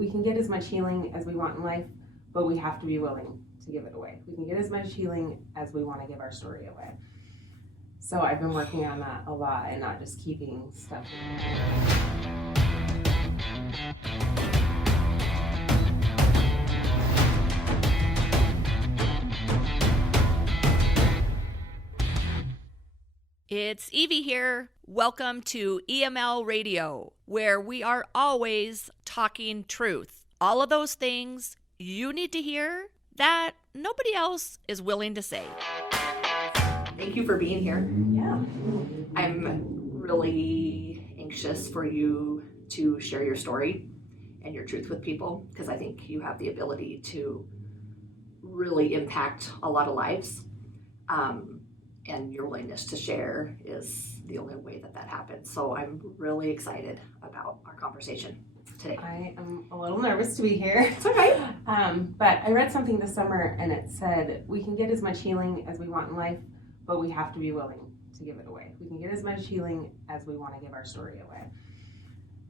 we can get as much healing as we want in life, but we have to be willing to give it away. We can get as much healing as we want to give our story away. So I've been working on that a lot and not just keeping stuff in. It's Evie here. Welcome to EML Radio, where we are always talking truth. All of those things you need to hear that nobody else is willing to say. Thank you for being here. Yeah. I'm really anxious for you to share your story and your truth with people, because I think you have the ability to really impact a lot of lives. And your willingness to share is the only way that happens. So I'm really excited about our conversation today. I am a little nervous to be here. It's okay. But I read something this summer and it said, we can get as much healing as we want in life, but we have to be willing to give it away. We can get as much healing as we want to give our story away.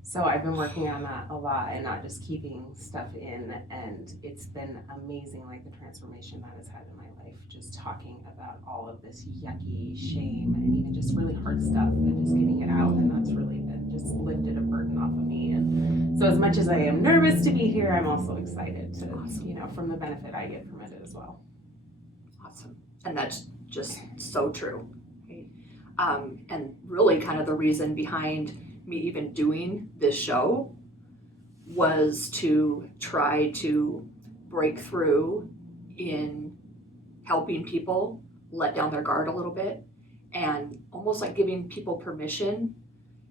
So I've been working on that a lot and not just keeping stuff in, and it's been amazing, like the transformation that has had in my life, just talking about all of this yucky shame and even just really hard stuff and just getting it out, and that's really been just lifted a burden off of me. And so as much as I am nervous to be here, I'm also excited to, from the benefit I get from it as well. Awesome. And that's just so true. Right? And really kind of the reason behind me even doing this show was to try to break through in helping people let down their guard a little bit, and almost like giving people permission,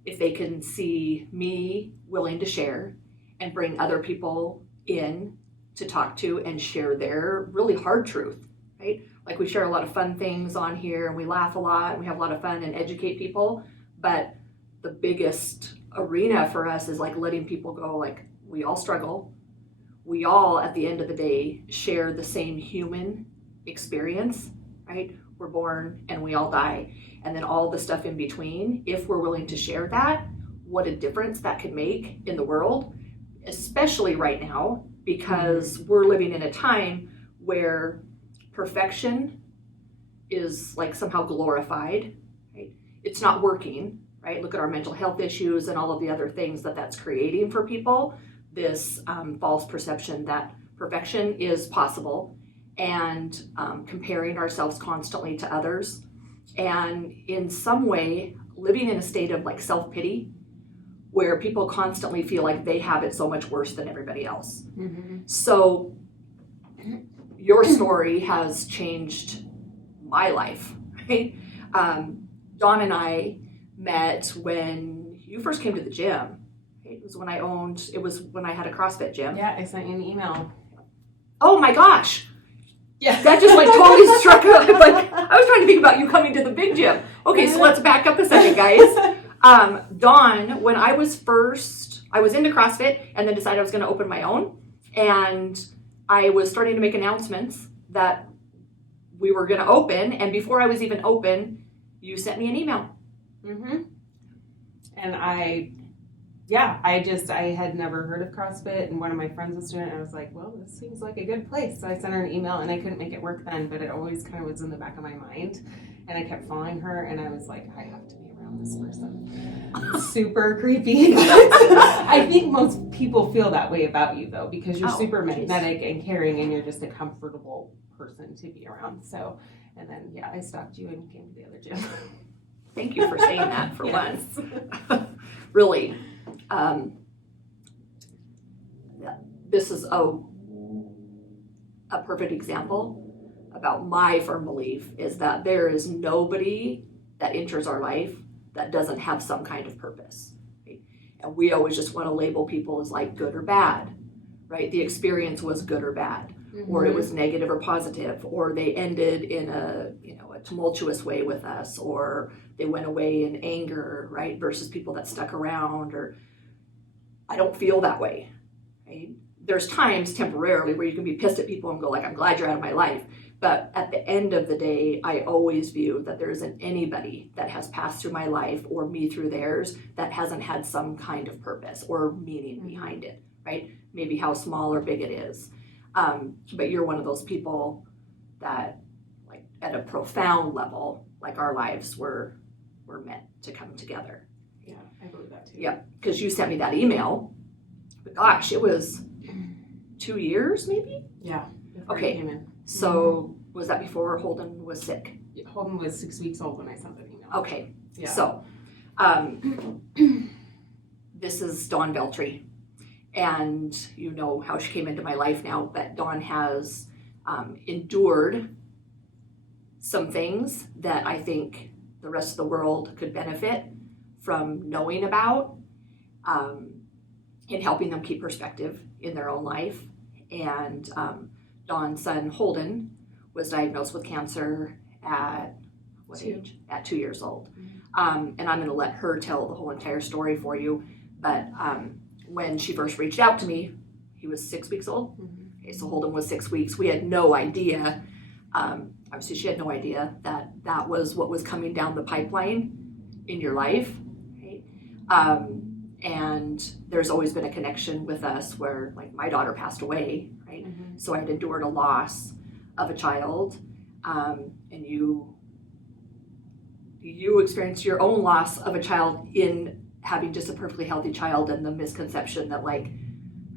if they can see me willing to share and bring other people in to talk to and share their really hard truth, right? Like we share a lot of fun things on here and we laugh a lot and we have a lot of fun and educate people, but the biggest arena for us is like letting people go, like, we all struggle. We all, at the end of the day, share the same human experience, right? We're born and we all die. And then all the stuff in between, if we're willing to share that, what a difference that could make in the world, especially right now, because we're living in a time where perfection is like somehow glorified, right? It's not working. Right? Look at our mental health issues and all of the other things that's creating for people, this false perception that perfection is possible, and comparing ourselves constantly to others, and in some way living in a state of like self-pity where people constantly feel like they have it so much worse than everybody else. Mm-hmm. So your story has changed my life, right? Dawn and I met when you first came to the gym. It was when I had a CrossFit gym. Yeah, I sent you an email. Oh my gosh. Yeah. That just like totally struck up. Like, I was trying to think about you coming to the big gym. Okay, so let's back up a second, guys. Dawn, when I was into CrossFit and then decided I was going to open my own, and I was starting to make announcements that we were going to open, and before I was even open, you sent me an email. Mm-hmm. And I had never heard of CrossFit, and one of my friends was doing it, and I was like, well, this seems like a good place. So I sent her an email, and I couldn't make it work then, but it always kind of was in the back of my mind, and I kept following her, and I was like, I have to be around this person. Super creepy. I think most people feel that way about you, though, because you're super magnetic and caring, and you're just a comfortable person to be around. So, and then, I stalked you and came to the other gym. Thank you for saying that for once. Really, this is a perfect example about my firm belief is that there is nobody that enters our life that doesn't have some kind of purpose. Right? And we always just want to label people as like good or bad, right? The experience was good or bad, mm-hmm. or it was negative or positive, or they ended in a tumultuous way with us, or they went away in anger, right? Versus people that stuck around, or I don't feel that way, right? There's times temporarily where you can be pissed at people and go like, I'm glad you're out of my life. But at the end of the day, I always view that there isn't anybody that has passed through my life or me through theirs that hasn't had some kind of purpose or meaning behind it, right? Maybe how small or big it is. But you're one of those people that, like, at a profound level, like, our lives were meant to come together. Yeah, I believe that too. Yep, because you sent me that email. But gosh, it was 2 years maybe? Yeah. before Okay. I came in. So was that before Holden was sick? Holden was 6 weeks old when I sent that email. Okay, Yeah. so this is Dawn Veltri, and you know how she came into my life now, but Dawn has endured some things that I think the rest of the world could benefit from knowing about, in helping them keep perspective in their own life. And Dawn's son Holden was diagnosed with cancer at what age? At 2 years old. And I'm going to let her tell the whole entire story for you. But when she first reached out to me, he was 6 weeks old. Okay, so Holden was 6 weeks. We had no idea. Obviously, she had no idea that that was what was coming down the pipeline in your life. Right? And there's always been a connection with us where, like, my daughter passed away, right? So I had endured a loss of a child, and you experienced your own loss of a child in having just a perfectly healthy child, and the misconception that, like,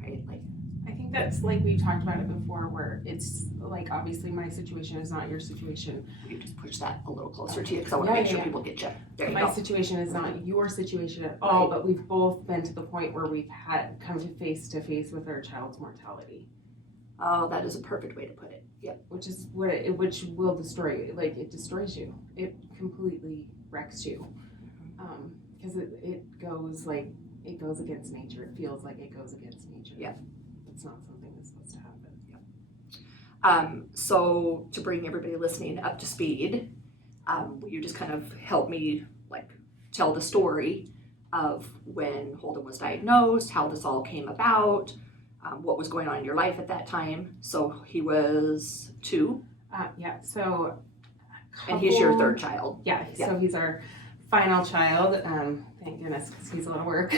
right, like, I think that's, like, we talked about it before, where it's like, obviously my situation is not your situation. you just push that a little closer to you because I want to Yeah, make sure yeah. people get you. There you My go. situation is not your situation at all, Right. but we've both been to the point where we've had come to face with our child's mortality, Oh, that is a perfect way to put it. Yep. which is which will destroy you. Like, it destroys you. It completely wrecks you, because it goes against nature. It feels like it goes against nature. Yep. It's not something that's supposed to happen. So to bring everybody listening up to speed, will you just kind of help me, like, tell the story of when Holden was diagnosed, how this all came about, what was going on in your life at that time? So he was 2, Yeah. So. and he's your couple- third child. Yeah, Yeah. so he's our final child. Thank goodness, because he's a lot of work.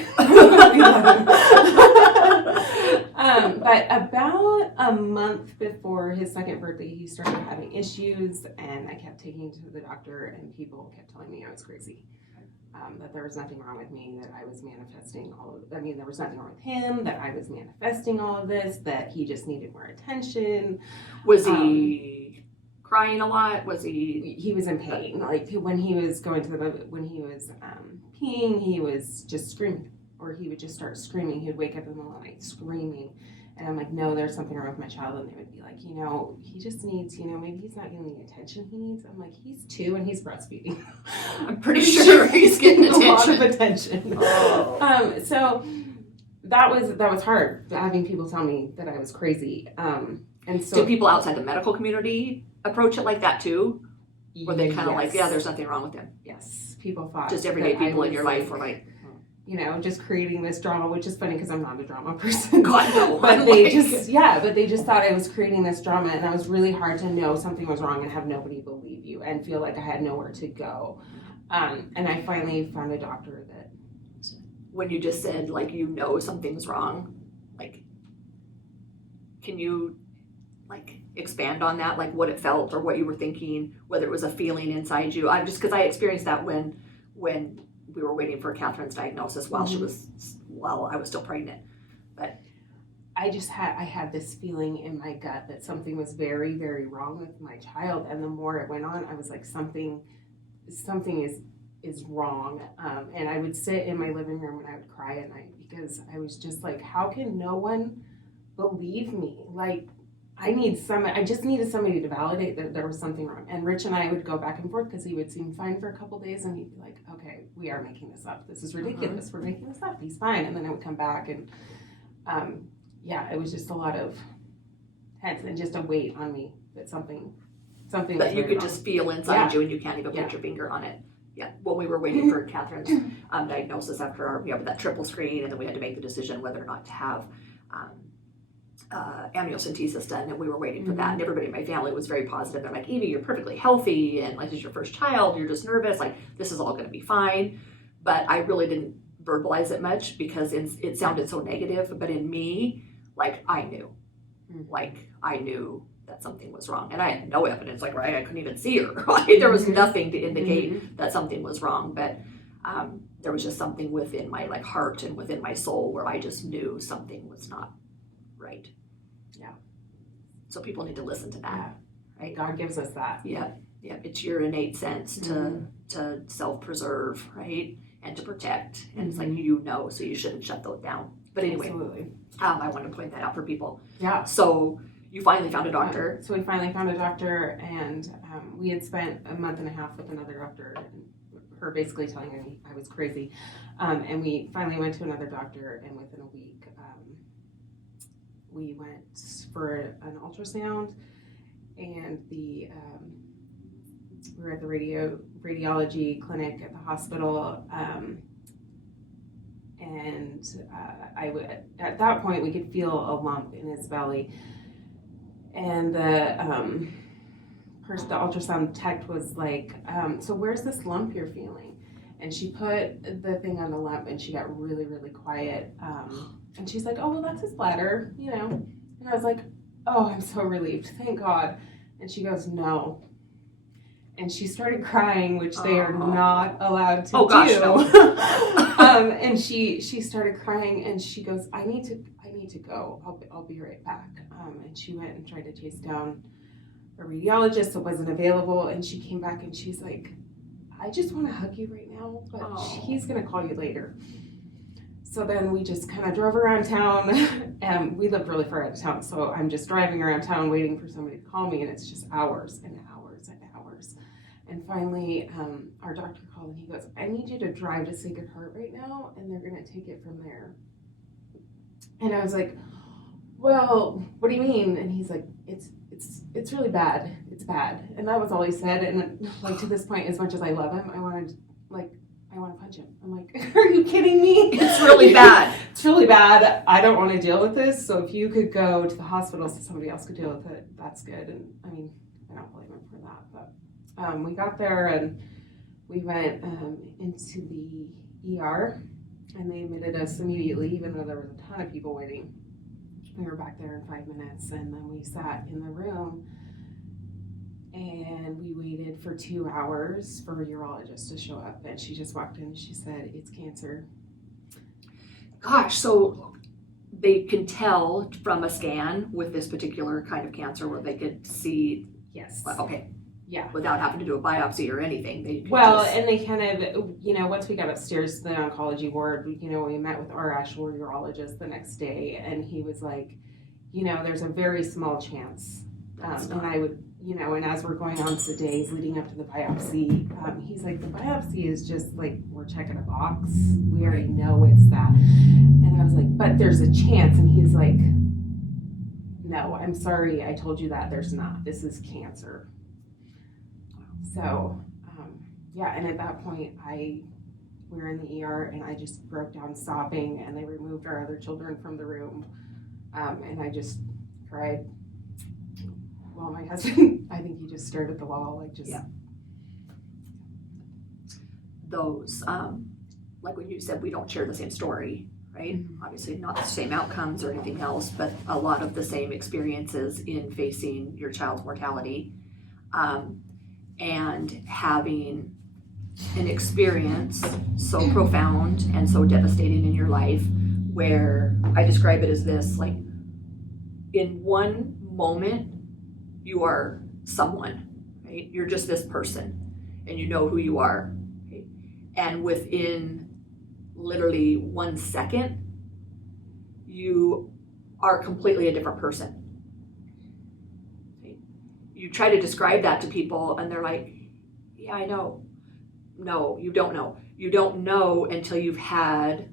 But about a month before his second birthday, he started having issues, and I kept taking him to the doctor, and people kept telling me I was crazy. That there was nothing wrong with me, that I was manifesting there was nothing wrong with him, that I was manifesting all of this, that he just needed more attention. Was he crying a lot? Was he? He was in pain. Like, when he was when he was peeing, he was just screaming, or he would just start screaming. He would wake up in the middle of the night screaming, and I'm like, no, there's something wrong with my child. And they would be like, he just needs, maybe he's not getting the attention he needs. I'm like, he's 2 and he's breastfeeding. I'm pretty sure he's getting a lot of attention. attention. Oh. So that was hard, having people tell me that I was crazy. And so Did people outside the medical community approach it like that too? Were they kind of like, yeah, there's nothing wrong with him? Yes, people thought Just everyday that I people in was, your life were like, just creating this drama, which is funny because I'm not a drama person. God, no. But they just thought I was creating this drama, and that was really hard to know something was wrong and have nobody believe you and feel like I had nowhere to go. And I finally found a doctor that. When you just said, like, something's wrong, like, can you, like, expand on that, like what it felt or what you were thinking, whether it was a feeling inside you? I'm just, because I experienced that when we were waiting for Catherine's diagnosis while I was still pregnant. But I had this feeling in my gut that something was very, very wrong with my child, and the more it went on, I was like, something is wrong. And I would sit in my living room and I would cry at night because I was just like, how can no one believe me? Like, I just needed somebody to validate that there was something wrong. And Rich and I would go back and forth because he would seem fine for a couple days, and he'd be like, okay, we are making this up. This is ridiculous. We're making this up. He's fine. And then I would come back, and it was just a lot of tense and just a weight on me that something that you could just feel inside you, and you can't even put your finger on it. Yeah, when we were waiting for Catherine's diagnosis after that triple screen, and then we had to make the decision whether or not to have amniocentesis done, and we were waiting for that, and everybody in my family was very positive. They're like, Evie, you're perfectly healthy, and like, this is your first child, you're just nervous, like, this is all going to be fine. But I really didn't verbalize it much because it sounded so negative. But in me, like I knew that something was wrong, and I had no evidence. Like, right, I couldn't even see her. Right? There was nothing to indicate that something was wrong, but there was just something within my like heart and within my soul where I just knew something was not right. Yeah. So people need to listen to that. Right? God gives us that. Yeah. It's your innate sense to self-preserve, right, and to protect, and it's like so you shouldn't shut those down. But anyway, Absolutely. I wanted to point that out for people. Yeah. So you finally found a doctor. So we finally found a doctor, and we had spent a month and a half with another doctor, and her basically telling me I was crazy. And we finally went to another doctor, and within a week, we went for an ultrasound, and we were at the radiology clinic at the hospital, and at that point we could feel a lump in his belly, and the ultrasound tech was like, so where's this lump you're feeling? And she put the thing on the lump, and she got really, really quiet, and she's like, oh, well, that's his bladder, and I was like, oh, I'm so relieved, thank God. And she goes, no. And she started crying, which they are not allowed to do. Gosh, no. And she started crying, and she goes, I need to go. I'll be right back. And she went and tried to chase down a radiologist that wasn't available, and she came back and she's like, I just want to hug you right now, but he's gonna call you later. So then we just kind of drove around town, and we lived really far out of town, so I'm just driving around town waiting for somebody to call me, and it's just hours and hours and hours. And finally, our doctor called, and he goes, I need you to drive to Sacred Heart right now, and they're going to take it from there. And I was like, well, what do you mean? And he's like, it's really bad. It's bad. And that was all he said. And like, to this point, as much as I love him, I want to punch him. I'm like, are you kidding me? It's really bad. It's really bad. I don't want to deal with this. So if you could go to the hospital so somebody else could deal with it, that's good. And I mean, I don't blame him for that, but we got there, and we went into the ER, and they admitted us immediately, even though there was a ton of people waiting. We were back there in 5 minutes, and then we sat in the room, and we waited for 2 hours for a urologist to show up, and she just walked in and she said, it's cancer. Gosh, so they can tell from a scan with this particular kind of cancer where they could see. Yes. Okay. Yeah. Without having to do a biopsy or anything. And they kind of, once we got upstairs to the oncology ward, we met with our actual urologist the next day, and he was like, there's a very small chance. And I would, and as we're going on to the days leading up to the biopsy, he's like, the biopsy is just like, we're checking a box. We already know it's that. And I was like, but there's a chance. And he's like, no, I'm sorry. I told you that. There's not. This is cancer. So, and at that point, we were in the ER, and I just broke down sobbing, and they removed our other children from the room, and I just cried. Well, my husband, I think he just stared at the wall, like just. Yeah. Those, like when you said, we don't share the same story, right? Mm-hmm. Obviously not the same outcomes or anything else, but a lot of the same experiences in facing your child's mortality. And having an experience so profound and so devastating in your life, where I describe it as this, like, in one moment, you are someone, right? You're just this person, and you know who you are. Right? And within literally 1 second, you are completely a different person. You try to describe that to people, and they're like, yeah, I know. No, you don't know. You don't know until you've had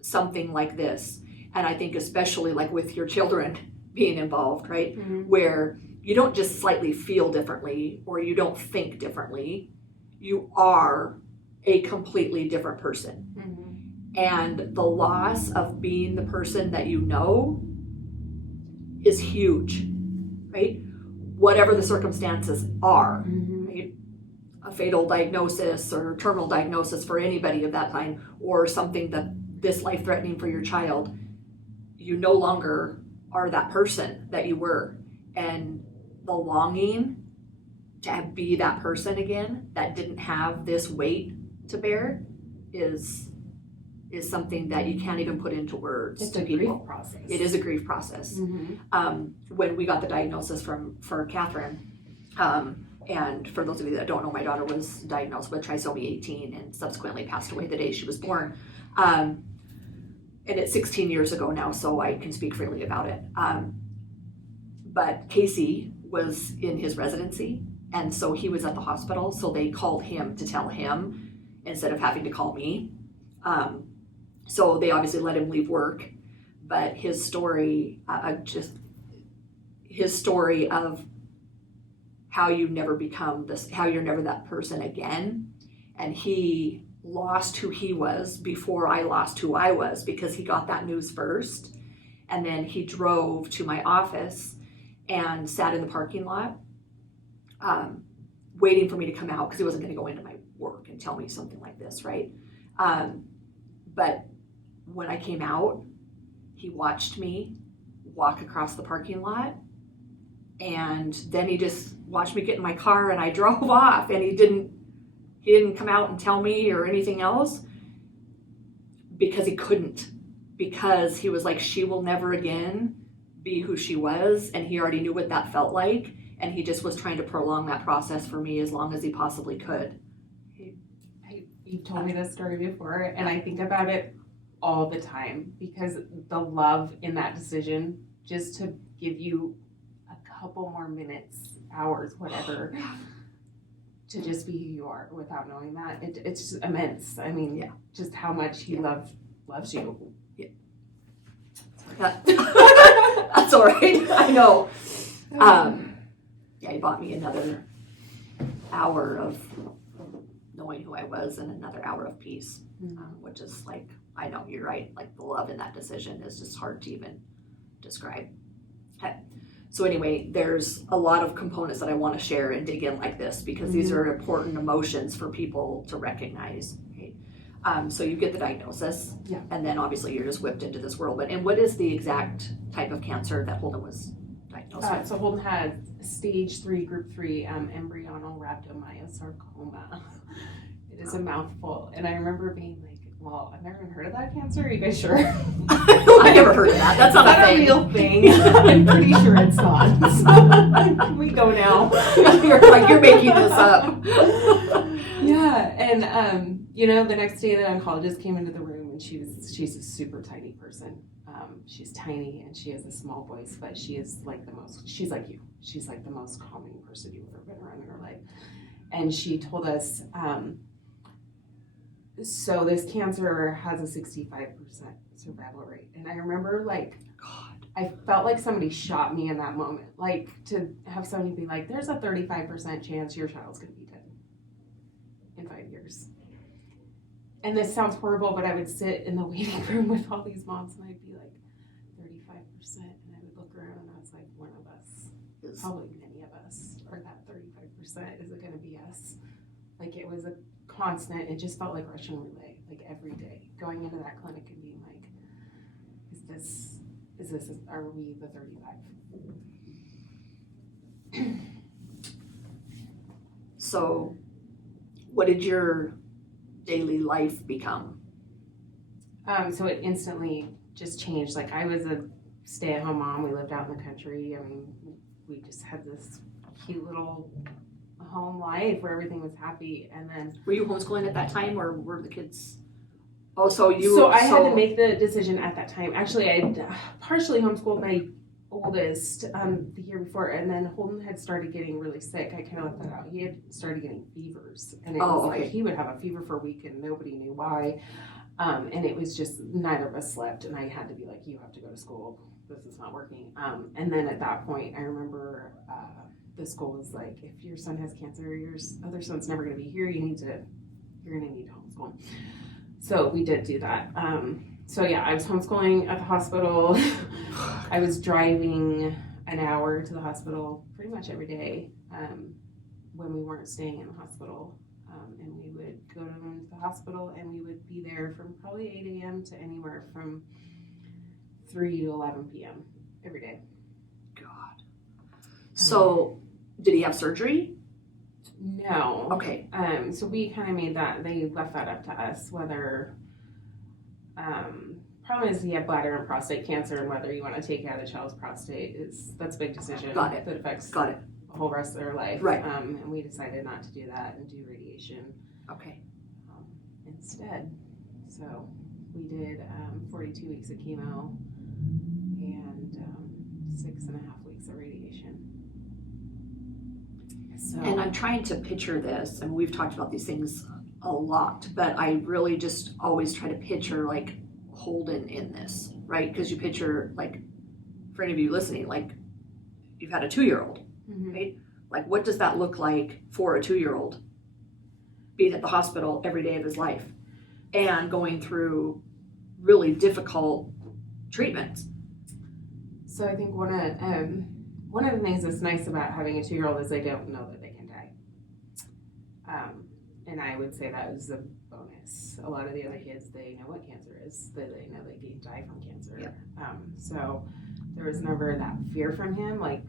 something like this. And I think especially like with your children being involved, right? Mm-hmm. Where you don't just slightly feel differently or you don't think differently. You are a completely different person. Mm-hmm. And the loss of being the person that you know is huge, right? Whatever the circumstances are, mm-hmm. right? a fatal diagnosis or terminal diagnosis for anybody of that time, or something that this life-threatening for your child, you no longer are that person that you were. And the longing to be that person again that didn't have this weight to bear is something that you can't even put into words. It's to a people. grief process. It is a grief process. When we got the diagnosis for Catherine, and for those of you that don't know, my daughter was diagnosed with trisomy 18 and subsequently passed away the day she was born. And it's 16 years ago now, so I can speak freely about it. But Casey was in his residency, and so he was at the hospital, so they called him to tell him instead of having to call me. So they obviously let him leave work, but his story, his story of how you never become this, how you're never that person again, and he lost who he was before I lost who I was, because he got that news first, and then he drove to my office and sat in the parking lot, waiting for me to come out, because he wasn't going to go into my work and tell me something like this, right? But when I came out, he watched me walk across the parking lot, and then he just watched me get in my car, and I drove off, and he didn't come out and tell me or anything else, because he couldn't, because he was like, she will never again be who she was, and he already knew what that felt like, and he just was trying to prolong that process for me as long as he possibly could. You've told me this story before, and I think about it all the time, because the love in that decision, just to give you a couple more minutes, hours, whatever, to just be who you are without knowing that, it's just immense. I mean, just how much he loves you. Yeah. That's all right. I know. He bought me another hour of knowing who I was and another hour of peace, which is like, I know you're right. Like, the love in that decision is just hard to even describe. Okay. So anyway, there's a lot of components that I want to share and dig in like this, because these are important emotions for people to recognize. Okay. So you get the diagnosis, and then obviously you're just whipped into this whirlwind. And what is the exact type of cancer that Holden was diagnosed with? So Holden had stage 3, group 3, embryonal rhabdomyosarcoma. It is a mouthful. And I remember being like, well, I've never even heard of that cancer. Are you guys sure? I never heard of that. That's not a real thing. I'm pretty sure it's not. Can we go now? you're making this up. Yeah, and the next day the oncologist came into the room, and she's a super tiny person. She's tiny and she has a small voice, but she is like she's like you. She's like the most calming person you've ever been around in her life. And she told us, so this cancer has a 65% survival rate. And I remember, like, God, I felt like somebody shot me in that moment. Like, to have somebody be like, there's a 35% chance your child's going to be dead in 5 years. And this sounds horrible, but I would sit in the waiting room with all these moms, and I'd be like, 35%. And I would look around, and I was like, one of us, probably many of us, are that 35%. Is it going to be us? Like, it was a constant. It just felt like Russian roulette, like every day, going into that clinic and being like, are we the 35? So what did your daily life become? So it instantly just changed. Like, I was a stay-at-home mom. We lived out in the country. I mean, we just had this cute little home life where everything was happy. And then, were you homeschooling at that time, or were the kids? I had to make the decision at that time. Actually, I partially homeschooled my oldest the year before, and then Holden had started getting really sick. I kind of left that out. He had started getting fevers, and it was like he would have a fever for a week, and nobody knew why. And it was just, neither of us slept, and I had to be like, you have to go to school. This is not working. And then at that point, I remember the school was like, if your son has cancer, your other son's never going to be here. You're going to need homeschooling. So we did do that. I was homeschooling at the hospital. I was driving an hour to the hospital pretty much every day when we weren't staying in the hospital. and we would go to the hospital, and we would be there from probably 8 a.m. to anywhere from 3 to 11 p.m. every day. God. So, did he have surgery? No. Okay. So we kind of made that, they left that up to us, whether, problem is he had bladder and prostate cancer, and whether you want to take out a child's prostate that's a big decision. Got it. That affects Got it. the whole rest of their life. Right. And we decided not to do that and do radiation Okay. instead. So we did 42 weeks of chemo and 6.5 weeks of radiation. So, And I'm trying to picture this, and we've talked about these things a lot, but I really just always try to picture like Holden in this, right? Because you picture, like, for any of you listening, like you've had a 2-year-old, right? Like, what does that look like for a 2-year-old being at the hospital every day of his life and going through really difficult treatments? So I think one of the things that's nice about having a 2-year-old is they don't know that they can die. And I would say that was a bonus. A lot of the other kids, they know what cancer is. They know they can die from cancer. Yeah. So there was never that fear from him. Like,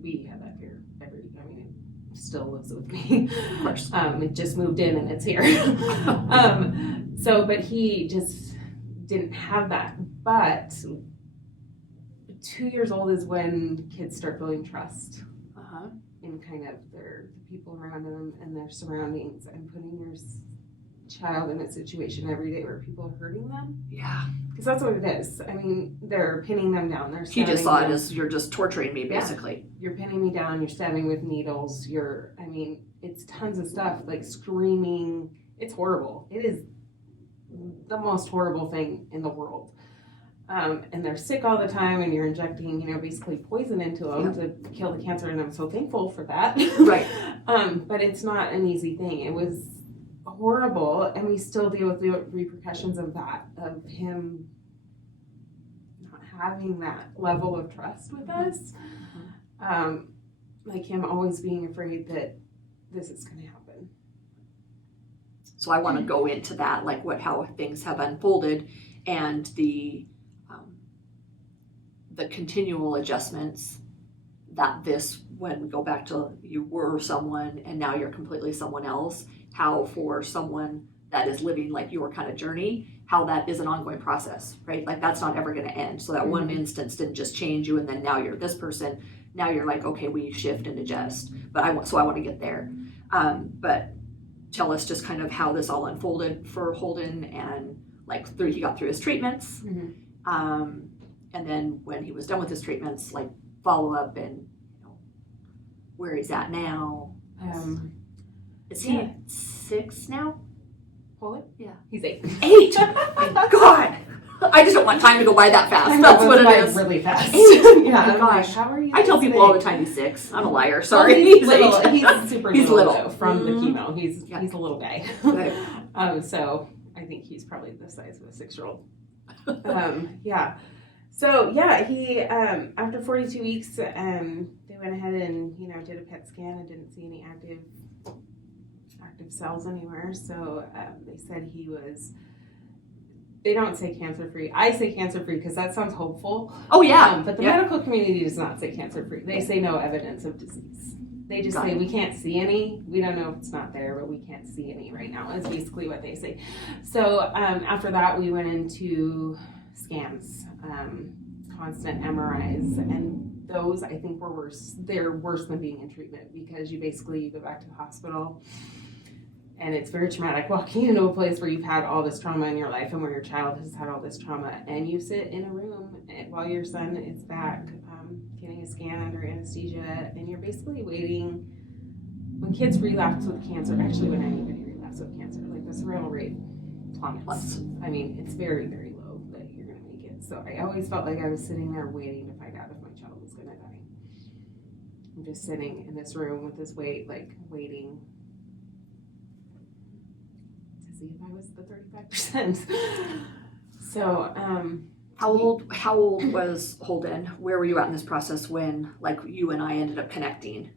we had that fear it still lives with me. Of course. It just moved in and it's here. But he just didn't have that. But 2 years old is when kids start building trust in kind of the people around them and their surroundings, and putting your child in a situation every day where people are hurting them. Yeah. Because that's what it is. I mean, they're pinning them down. They're He just stabbing saw it them. as, you're just torturing me, basically. You're pinning me down, you're stabbing with needles, it's tons of stuff, like screaming. It's horrible. It is the most horrible thing in the world. And they're sick all the time, and you're injecting, basically poison into them to kill the cancer, and I'm so thankful for that. Right. But it's not an easy thing. It was horrible, and we still deal with the repercussions of that, of him not having that level of trust with us. Like him always being afraid that this is going to happen. So I want to go into that, like how things have unfolded, and the continual adjustments that when we go back to you were someone and now you're completely someone else, how for someone that is living like your kind of journey, how that is an ongoing process, right? Like that's not ever going to end. So that one instance didn't just change you and then now you're this person. Now you're like, okay, we shift and adjust. But I want to get there. But tell us just kind of how this all unfolded for Holden, and like he got through his treatments. And then when he was done with his treatments, like follow up and where he's at now. Is he 6 now? Hold it. Yeah. He's 8. 8! My God! I just don't want time to go by that fast. That's what it is. Really fast. 8! Yeah. Oh my gosh. How are you? I tell people all the time he's 6. I'm a liar. Sorry. Well, he's little. 8. He's super He's little, little. though, from the chemo. He's a little guy. Right. So I think he's probably the size of a 6-year-old. Yeah. So yeah, he after 42 weeks, they went ahead and did a PET scan and didn't see any active cells anywhere. So they said he was. They don't say cancer free. I say cancer free because that sounds hopeful. Oh yeah. But the medical community does not say cancer free. They say no evidence of disease. They just say we can't see any. We don't know if it's not there, but we can't see any right now. Is basically what they say. So after that, we went into scans, constant MRIs, and those I think were worse. They're worse than being in treatment because you go back to the hospital, and it's very traumatic walking into a place where you've had all this trauma in your life and where your child has had all this trauma, and you sit in a room while your son is back getting a scan under anesthesia, and you're basically waiting. When kids relapse with cancer, actually when anybody relapses with cancer, like the survival rate plummets. I mean, it's very, very low that you're going to make it. So I always felt like I was sitting there waiting to find out if my child was going to die. I'm just sitting in this room with this weight, like waiting to see if I was the 35%. So, How old was Holden? Where were you at in this process when like you and I ended up connecting?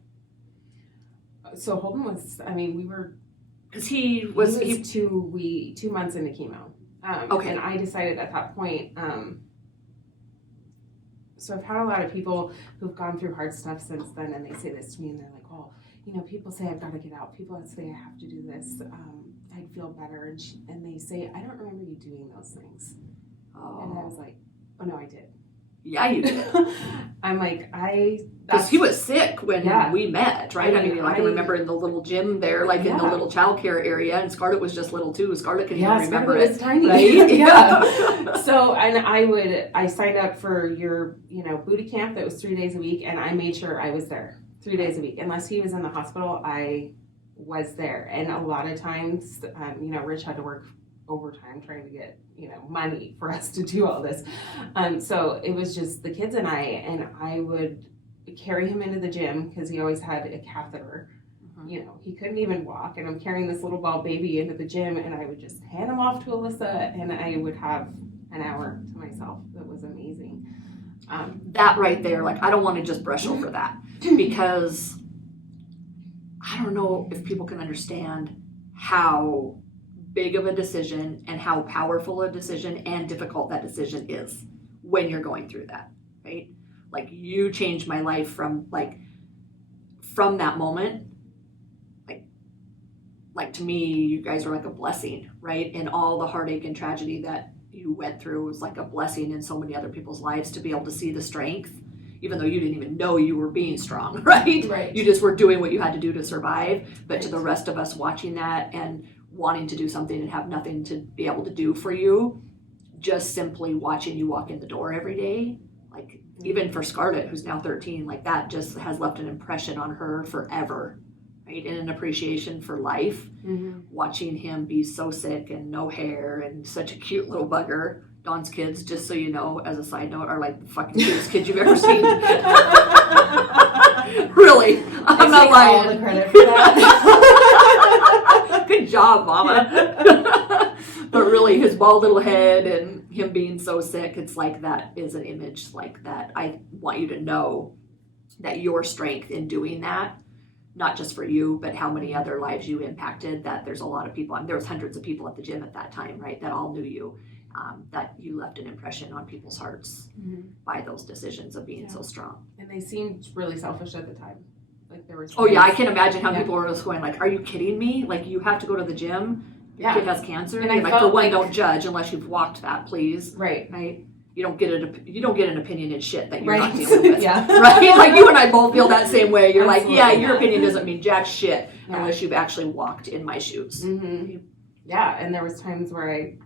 So Holden was, I mean, Because he was 2 months into chemo. Okay. And I decided at that point, so I've had a lot of people who've gone through hard stuff since then, and they say this to me, and they're like, well, you know, people say I've got to get out. People say I have to do this. I'd feel better. And they say, I don't remember you doing those things. Oh. And I was like, oh, no, I did. Yeah, you did. I'm like, because he was sick when we met, right? I mean, I can remember in the little gym there, like in the little childcare area, and Scarlett was just little too. Scarlett can even remember it. Was tiny. Right? Yeah. So, and I signed up for your, you know, booty camp that was 3 days a week, and I made sure I was there 3 days a week. Unless he was in the hospital, I was there. And a lot of times, you know, Rich had to work overtime trying to get, you know, money for us to do all this. So it was just the kids and I would carry him into the gym because he always had a catheter. You know, he couldn't even walk, and I'm carrying this little bald baby into the gym, and I would just hand him off to Alyssa, and I would have an hour to myself. That was amazing. That right there, like, I don't want to just brush over that, because I don't know if people can understand how big of a decision and how powerful a decision and difficult that decision is when you're going through that, right? Like, you changed my life from that moment. Like to me, you guys are like a blessing, right? And all the heartache and tragedy that you went through was like a blessing in so many other people's lives, to be able to see the strength, even though you didn't even know you were being strong, right? Right. You just were doing what you had to do to survive. But to the rest of us watching that and wanting to do something and have nothing to be able to do for you, just simply watching you walk in the door every day, like, even for Scarlett, who's now 13, like, that just has left an impression on her forever, right? And an appreciation for life. Watching him be so sick and no hair and such a cute little bugger. Dawn's kids, just so you know, as a side note, are like the fucking cutest kids you've ever seen. Really, I'm not lying. All the credit for that. Good job, Mama. But really, his bald little head and him being so sick, it's like, that is an image like that. I want you to know that your strength in doing that, not just for you, but how many other lives you impacted, that there's a lot of people, and there was hundreds of people at the gym at that time, right, that all knew you, that you left an impression on people's hearts by those decisions of being so strong. And they seemed really selfish at the time. Like, there was. Oh yeah, I can imagine how people were just going like, are you kidding me? Like, you have to go to the gym? Your kid has cancer? And like, for one, don't judge unless you've walked that, please. Right. You don't get an opinion in shit that you're not dealing with. Yeah. Right? Like, you and I both feel that same way. You're Absolutely. like, yeah, your opinion doesn't mean jack shit unless you've actually walked in my shoes. Yeah, and there was times where I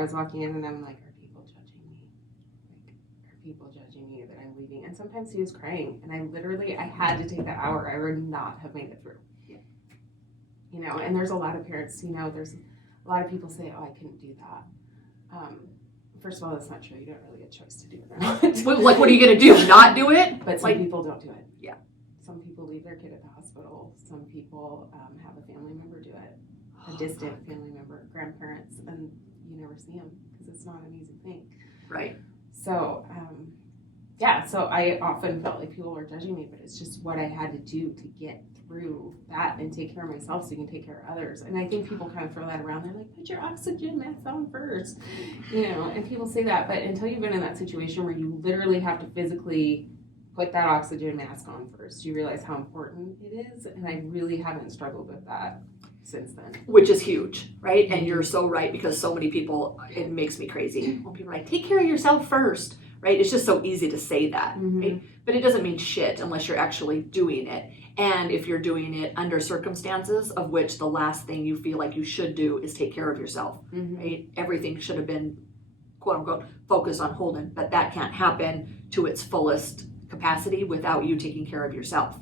was walking in and I'm like, are people judging me? Like, are people judging me that I'm leaving? And sometimes he was crying, and I had to take that hour. I would not have made it through. Yeah. You know, and there's a lot of parents, you know, there's a lot of people say, oh, I couldn't do that. First of all, that's not true. You don't really get a choice to do it or not. Like, what are you going to do? Not do it? But some people don't do it. Yeah. Some people leave their kid at the hospital. Some people have a family member do it. A distant family member, grandparents, and you never see them because it's not an easy thing. Right. So, so I often felt like people were judging me, but it's just what I had to do to get through that and take care of myself so you can take care of others. And I think people kind of throw that around. They're like, put your oxygen mask on first, you know, and people say that, but until you've been in that situation where you literally have to physically put that oxygen mask on first, you realize how important it is. And I really haven't struggled with that since then. Which is huge, right? And you're so right, because so many people, it makes me crazy when people are like, take care of yourself first, right? It's just so easy to say that, right? But it doesn't mean shit unless you're actually doing it. And if you're doing it under circumstances of which the last thing you feel like you should do is take care of yourself, right? Everything should have been, quote unquote, focused on Holden, but that can't happen to its fullest capacity without you taking care of yourself.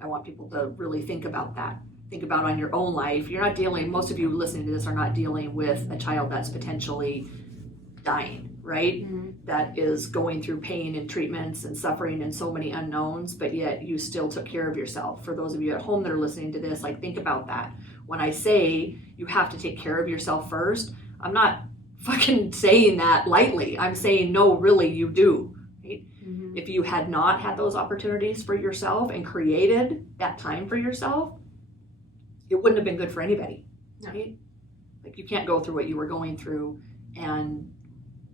I want people to really think about that. Think about on your own life. You're not dealing, most of you listening to this are not dealing with a child that's potentially dying, right? That is going through pain and treatments and suffering and so many unknowns, but yet you still took care of yourself. For those of you at home that are listening to this, like, think about that. When I say you have to take care of yourself first, I'm not fucking saying that lightly. I'm saying, no, really, you do. Right? Mm-hmm. If you had not had those opportunities for yourself and created that time for yourself, it wouldn't have been good for anybody, right? Like, you can't go through what you were going through and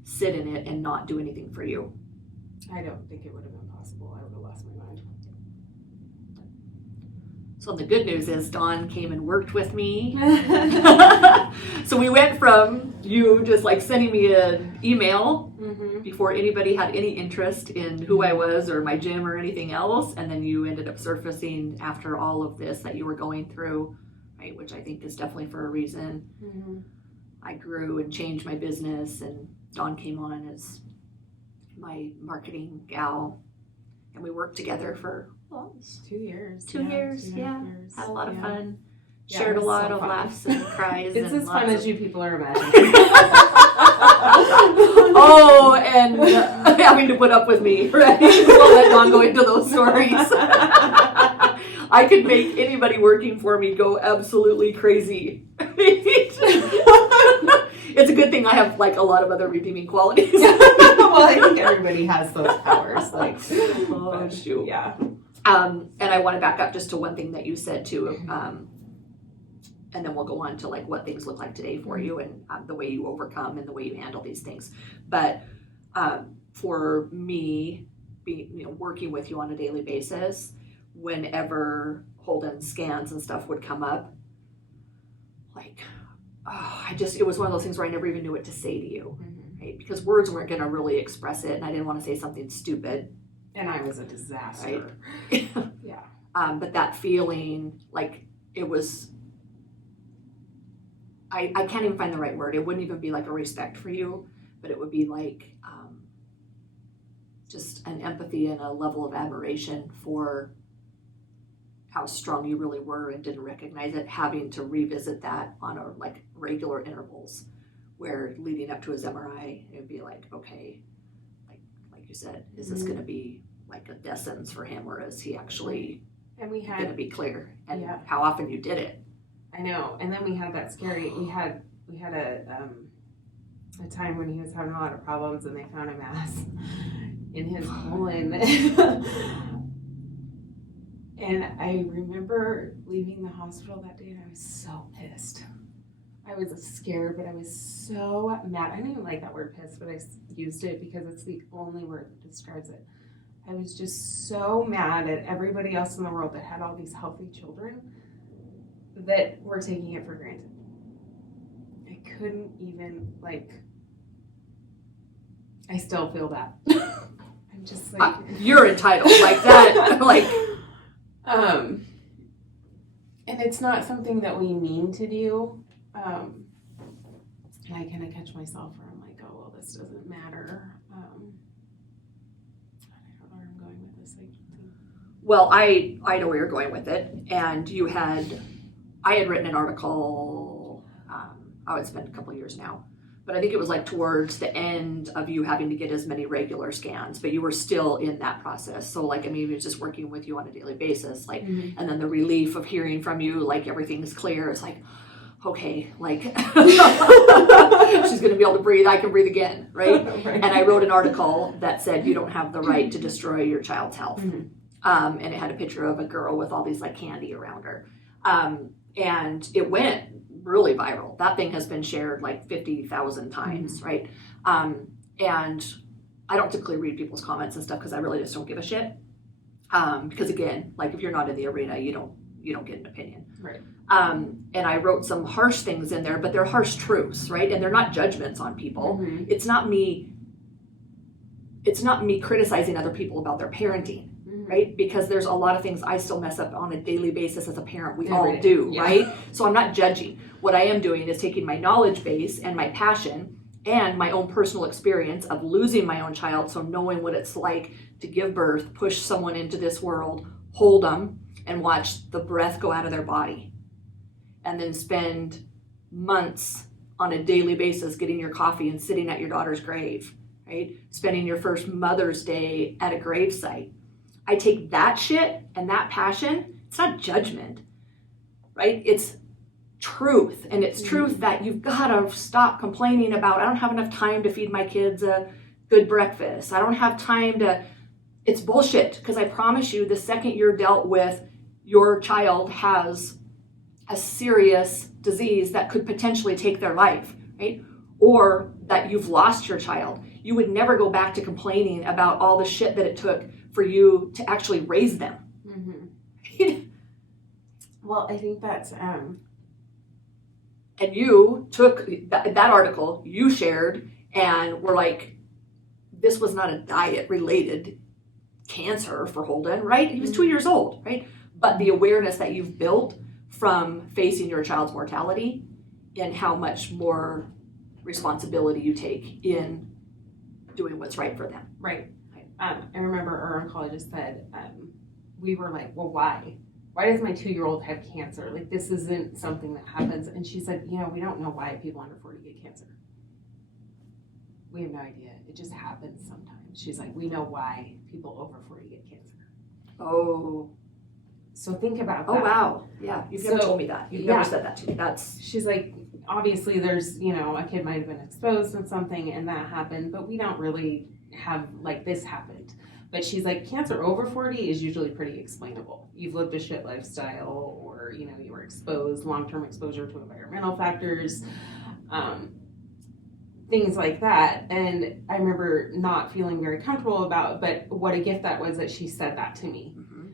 sit in it and not do anything for you. I don't think it would have been possible. I would have lost my mind. So the good news is Dawn came and worked with me. So we went from you just like sending me an email Mm-hmm. before anybody had any interest in who I was or my gym or anything else, and then you ended up surfacing after all of this that you were going through, right? Which I think is definitely for a reason. Mm-hmm. I grew and changed my business, and Dawn came on as my marketing gal, and we worked together for 2 years. 2 years. 2.5 Yeah, years. had a lot of Yeah. fun. Yeah, Shared it a was lot so of fun. laughs and cries. It's and as fun lots as of- you people are imagining. Oh, and having to put up with me, right? We'll let Dawn go into those stories. I could make anybody working for me go absolutely crazy. It's a good thing I have like a lot of other redeeming qualities. Well, I think everybody has those powers. Like, Oh, but, shoot. yeah. And I want to back up just to one thing that you said too, and then we'll go on to like what things look like today for you and the way you overcome and the way you handle these things. But for me, working with you on a daily basis, whenever Holden's scans and stuff would come up, like, it was one of those things where I never even knew what to say to you, Mm-hmm. right? Because words weren't going to really express it, and I didn't want to say something stupid. And I was a disaster. Right. Yeah. But that feeling, like, it was, I can't even find the right word. It wouldn't even be like a respect for you, but it would be like just an empathy and a level of admiration for how strong you really were and didn't recognize it, having to revisit that on a like regular intervals, where leading up to his MRI, it would be like, okay, like you said, is this going to be like a death sentence for him, or is he actually And we going to had, be clear? And Yeah. how often you did it. I know. And then we had that scary, we had a time when he was having a lot of problems and they found a mass in his colon. And I remember leaving the hospital that day and I was so pissed. I was scared, but I was so mad. I didn't even like that word pissed, but I used it because it's the only word that describes it. I was just so mad at everybody else in the world that had all these healthy children that were taking it for granted. I couldn't even, I still feel that. I'm just like... You're entitled. Like that, like... And it's not something that we mean to do. And I kind of catch myself where I'm like, oh, well, this doesn't matter. I don't know where I'm going with this. Well, I know where you're going with it. And I had written an article, it's been a couple of years now, but I think it was like towards the end of you having to get as many regular scans, but you were still in that process. So like, I mean, it was just working with you on a daily basis, like, and then the relief of hearing from you, like everything's clear. It's like, okay, like she's going to be able to breathe. I can breathe again. Right. Right. And I wrote an article that said, you don't have the right to destroy your child's health. And it had a picture of a girl with all these like candy around her. And it went really viral. That thing has been shared like 50,000 times, right? And I don't typically read people's comments and stuff because I really just don't give a shit. Because again, like if you're not in the arena, you don't get an opinion. Right. And I wrote some harsh things in there, but they're harsh truths, right? And they're not judgments on people. It's not me criticizing other people about their parenting. Right? Because there's a lot of things I still mess up on a daily basis as a parent. We all do, right? So I'm not judging. What I am doing is taking my knowledge base and my passion and my own personal experience of losing my own child, so knowing what it's like to give birth, push someone into this world, hold them, and watch the breath go out of their body. And then spend months on a daily basis getting your coffee and sitting at your daughter's grave, right? Spending your first Mother's Day at a gravesite. I take that shit and that passion, it's not judgment, right? It's truth. And it's truth that you've got to stop complaining about, I don't have enough time to feed my kids a good breakfast. I don't have time to It's bullshit, because I promise you, the second you're dealt with your child has a serious disease that could potentially take their life, right? Or that you've lost your child, you would never go back to complaining about all the shit that it took for you to actually raise them. Mm-hmm. Well, I think that's and you took that article you shared and were like, this was not a diet related cancer for Holden, right? He was 2 years old, right? But the awareness that you've built from facing your child's mortality and how much more responsibility you take in doing what's right for them. right. I remember our oncologist said, we were like, well, why? Why does my 2-year-old have cancer? Like, this isn't something that happens. And she said, we don't know why people under 40 get cancer. We have no idea. It just happens sometimes. She's like, we know why people over 40 get cancer. Oh. So think about that. Oh, wow. Yeah. You've never told me that. You've never said that to me. She's like, obviously there's, a kid might have been exposed to something and that happened, but we don't really have, like, this happened. But she's like, cancer over 40 is usually pretty explainable. You've lived a shit lifestyle, or, you were exposed, long-term exposure to environmental factors, things like that. And I remember not feeling very comfortable about it, but what a gift that was that she said that to me. Mm-hmm.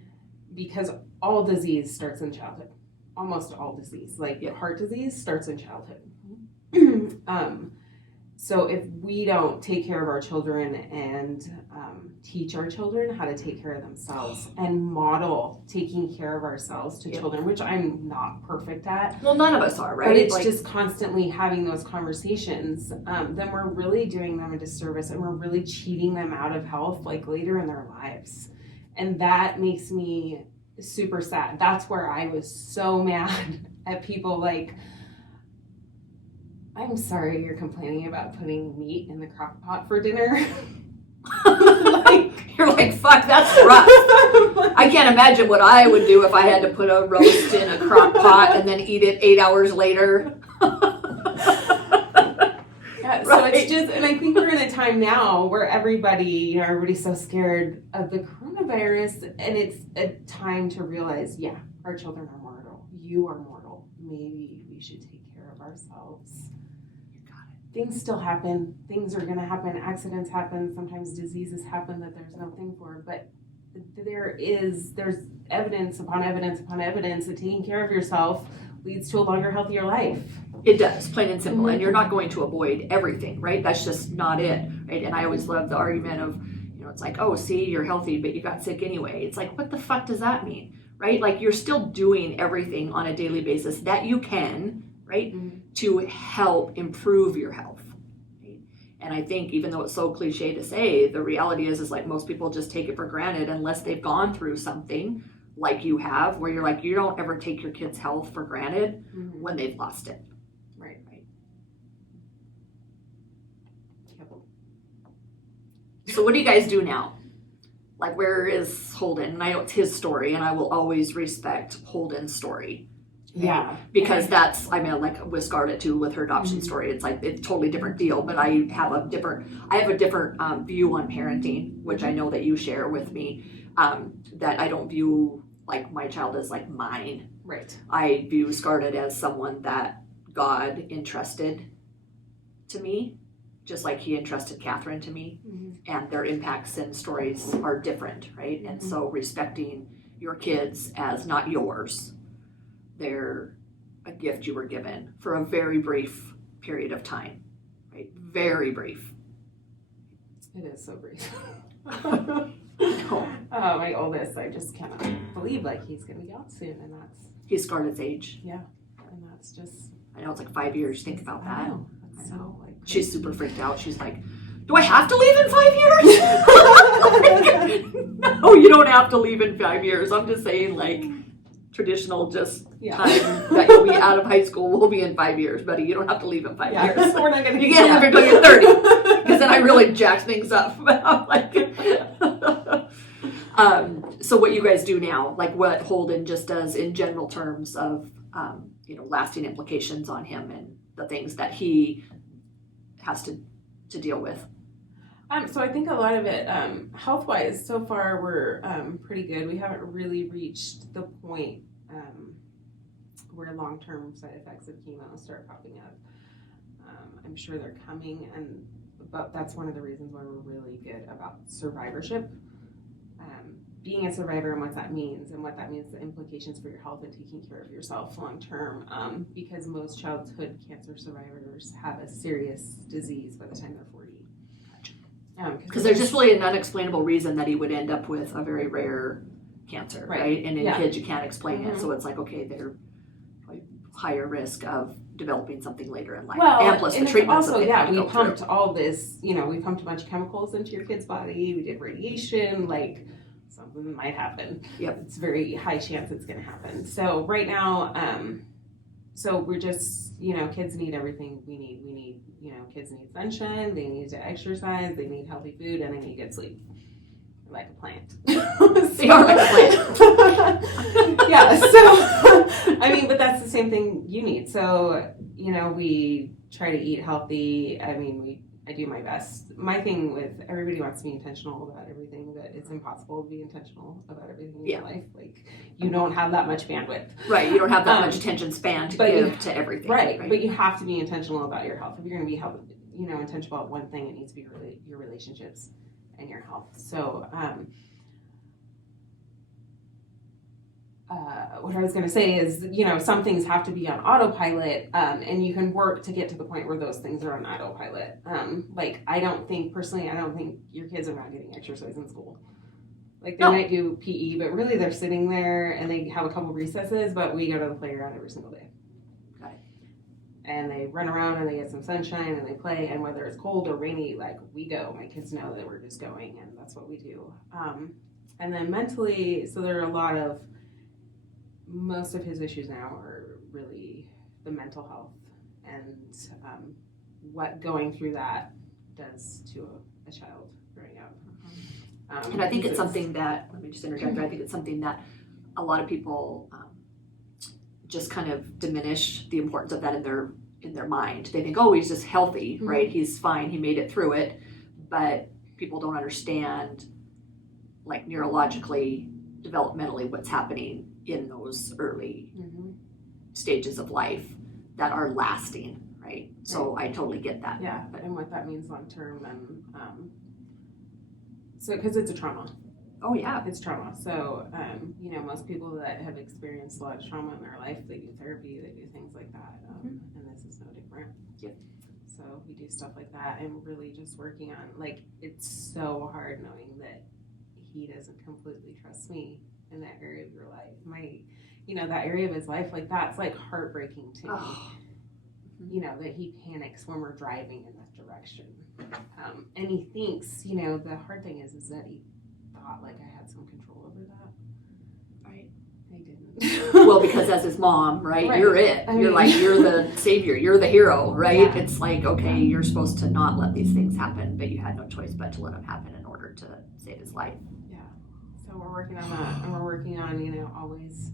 Because all disease starts in childhood. Almost all disease. Like, heart disease starts in childhood. So if we don't take care of our children and teach our children how to take care of themselves and model taking care of ourselves to children, which I'm not perfect at. Well, none of us are, right? But it's just constantly having those conversations, then we're really doing them a disservice, and we're really cheating them out of health, like, later in their lives. And that makes me super sad. That's where I was so mad at people like, I'm sorry you're complaining about putting meat in the crock pot for dinner. You're like, fuck, that's rough. I can't imagine what I would do if I had to put a roast in a crock pot and then eat it 8 hours later. So it's just, and I think we're in a time now where everybody's so scared of the coronavirus, and it's a time to realize, our children are mortal. You are mortal. Maybe we should take care of ourselves. You got it. Things still happen. Things are going to happen. Accidents happen. Sometimes diseases happen that there's nothing for, but there's evidence upon evidence upon evidence that taking care of yourself leads to a longer, healthier life. It does, plain and simple. And you're not going to avoid everything, right? That's just not it, right? And I always love the argument of, it's like, oh, see, you're healthy, but you got sick anyway. It's like, what the fuck does that mean, right? Like, you're still doing everything on a daily basis that you can, right, to help improve your health. Right? And I think, even though it's so cliche to say, the reality is like, most people just take it for granted unless they've gone through something like you have, where you're like, you don't ever take your kid's health for granted when they've lost it. Right. So what do you guys do now? Like, where is Holden? And I know it's his story, and I will always respect Holden's story. Yeah. Because that's, like with Scarlett too, with her adoption story, it's like, it's a totally different deal, but I have a different view on parenting, which I know that you share with me, that I don't view, like, my child as, like, mine. Right. I view Scarlett as someone that God entrusted to me, just like he entrusted Catherine to me, and their impacts and stories are different, right? And so respecting your kids as not yours, they're a gift you were given for a very brief period of time, right? Very brief. It is so brief. No. My oldest, I just cannot believe, like, he's going to be out soon, and He's Scarlett's age. Yeah, and that's just... I know, it's like 5 years. Think about that. I know. That's so, like... She's super freaked out. She's like, do I have to leave in 5 years? Like, no, you don't have to leave in 5 years. I'm just saying, like, traditional time that you'll be out of high school will be in 5 years, buddy. You don't have to leave in 5 years. We're not gonna you can't leave until you're 30, because then I really jack things up. I'm like, so what you guys do now, like what Holden just does in general terms of, lasting implications on him and the things that he has to deal with. So I think a lot of it, health-wise, so far we're pretty good. We haven't really reached the point where long-term side effects of chemo start popping up. I'm sure they're coming, but that's one of the reasons why we're really good about survivorship. Being a survivor and what that means, the implications for your health and taking care of yourself long-term, because most childhood cancer survivors have a serious disease by the time they're 40. Because there's just really an unexplainable reason that he would end up with a very rare cancer, right? And in kids, you can't explain it. So it's like, okay, they're higher risk of developing something later in life. And plus the treatments also, that they we pumped all this, we pumped a bunch of chemicals into your kid's body. We did radiation, like something might happen. Yep. It's very high chance it's going to happen. So right now, so we're just, kids need everything we need. Kids need sunshine, they need to exercise, they need healthy food, and they need good sleep. Like a plant. They are like a plant. Yeah, so, but that's the same thing you need. So, we try to eat healthy. I do my best. My thing with everybody wants to be intentional about everything, but it's impossible to be intentional about everything in your life. Like, you don't have that much bandwidth. Right, you don't have that much attention span to give to everything. Right, but you have to be intentional about your health. If you're going to be intentional about one thing, it needs to be your relationships and your health. So, what I was going to say is, some things have to be on autopilot, and you can work to get to the point where those things are on autopilot. I don't think your kids are not getting exercise in school. Like, they might do PE, but really they're sitting there and they have a couple recesses, but we go to the playground every single day. Got it. And they run around and they get some sunshine and they play, and whether it's cold or rainy, we go. My kids know that we're just going, and that's what we do. And then mentally, so there are most of his issues now are really the mental health and what going through that does to a child growing up. And I think it's something that, let me just interject, I think it's something that a lot of people just kind of diminish the importance of that in their mind. They think, oh, he's just healthy, right? He's fine, he made it through it. But people don't understand, neurologically, developmentally, what's happening in those early stages of life that are lasting, right? So I totally get that. Yeah, and what that means long term, and so because it's a trauma. Oh yeah, it's trauma. So most people that have experienced a lot of trauma in their life, they do therapy, they do things like that, and this is no different. Yep. So we do stuff like that, and really just working on it's so hard knowing that he doesn't completely trust me in that area of your life. That area of his life, that's heartbreaking to me. That he panics when we're driving in that direction. And he thinks, the hard thing is that he thought I had some control over that. Right. I didn't. Well, because as his mom, right? You're it. You're the savior. You're the hero, right? Yeah. It's okay, you're supposed to not let these things happen, but you had no choice but to let them happen in order to save his life. So we're working on that, and we're working on, always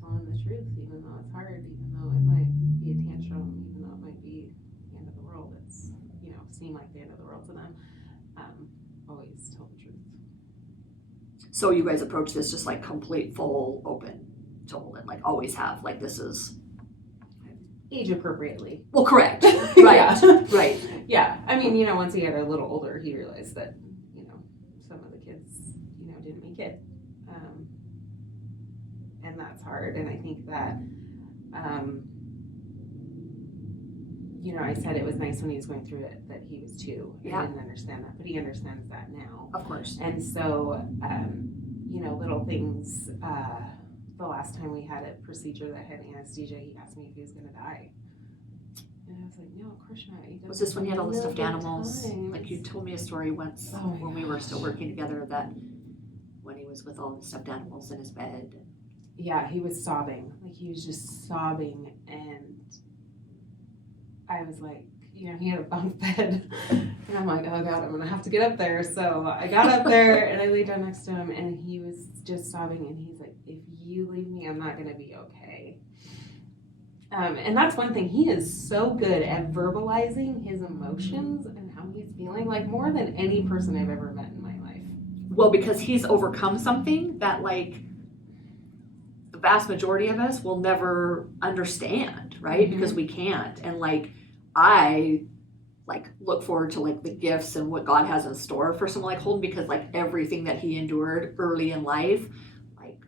telling the truth, even though it's hard, even though it might be a tantrum, even though it might be the end of the world. It's, seem like the end of the world to them. Always tell the truth. So you guys approach this just complete, full, open, total, and always have, this is age appropriately. Well, correct. Right. Right. Yeah. Once he got a little older, he realized that, some of the kids, didn't make it. And that's hard. And I think that, I said it was nice when he was going through it that he was 2. Yeah. I didn't understand that, but he understands that now. Of course. And so, little things, the last time we had a procedure that had anesthesia, he asked me if he was going to die. And I was like, no, of course not. Was this when you had all the stuffed animals? You told me a story once when we were still working together that when he was with all the stuffed animals in his bed. Yeah, he was sobbing. He was just sobbing, and I was like, he had a bunk bed, and I'm like, oh God, I'm going to have to get up there. So I got up there, and I laid down next to him, and he was just sobbing, and he's like, if you leave me, I'm not going to be okay. And that's one thing. He is so good at verbalizing his emotions and how he's feeling, like more than any person I've ever met in my life. Well, because he's overcome something that like the vast majority of us will never understand, right? Because we can't. And like I like look forward to like the gifts and what God has in store for someone like Holden, because like everything that he endured early in life, like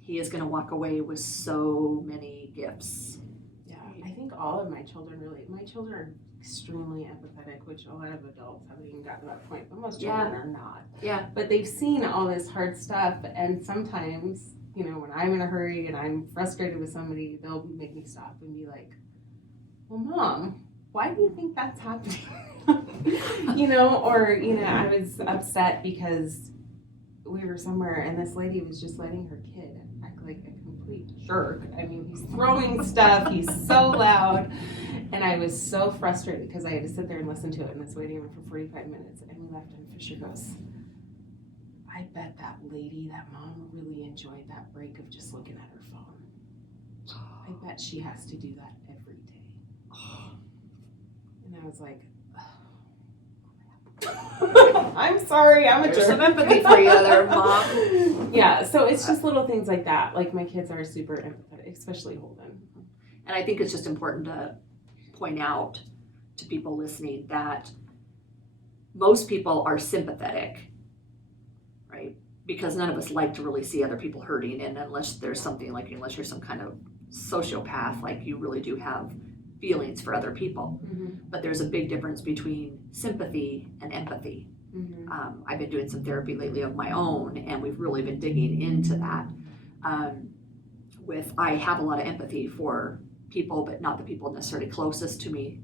he is going to walk away with so many gifts. Yeah, I think all of my children are extremely empathetic, which a lot of adults haven't even gotten to that point, but most children are not. Yeah. But they've seen all this hard stuff, and sometimes, you know, when I'm in a hurry and I'm frustrated with somebody, they'll make me stop and be like, well, Mom, why do you think that's happening? You know, or, you know, I was upset because we were somewhere and this lady was just letting her kid act like a complete jerk. I mean, he's throwing stuff, he's so loud. And I was so frustrated because I had to sit there and listen to it, and it's waiting for 45 minutes. And we left, and Fisher goes, I bet that mom really enjoyed that break of just looking at her phone. I bet she has to do that every day. And I was like, oh, I'm sorry, I'm a jerk. There's some empathy for you there, Mom. Yeah, so it's just little things like that. Like my kids are super empathetic, especially Holden. And I think it's just important to point out to people listening that most people are sympathetic, right? Because none of us like to really see other people hurting, and unless there's something like, unless you're some kind of sociopath, like you really do have feelings for other people. But there's a big difference between sympathy and empathy. I've been doing some therapy lately of my own, and we've really been digging into that. I have a lot of empathy for people, but not the people necessarily closest to me.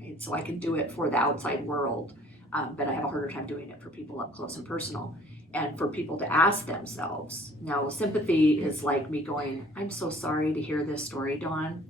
Right? So I can do it for the outside world, but I have a harder time doing it for people up close and personal. And for people to ask themselves, now sympathy is like me going, I'm so sorry to hear this story, Dawn.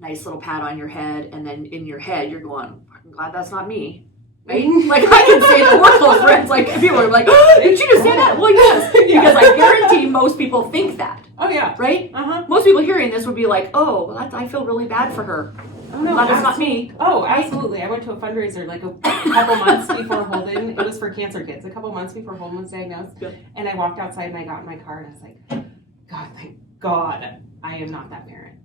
Nice little pat on your head, and then in your head you're going, I'm glad that's not me. Right? Like I can say that we're close friends, like people are like, did you just say that? Well, yes, because I guarantee most people think that. Oh yeah. Right? Most people hearing this would be like, oh, well, I feel really bad for her. Oh no, that's not me. Oh, absolutely. I went to a fundraiser like a couple months before Holden. It was for cancer kids. A couple months before Holden was diagnosed. Yeah. And I walked outside and I got in my car and I was like, God, thank God I am not that parent.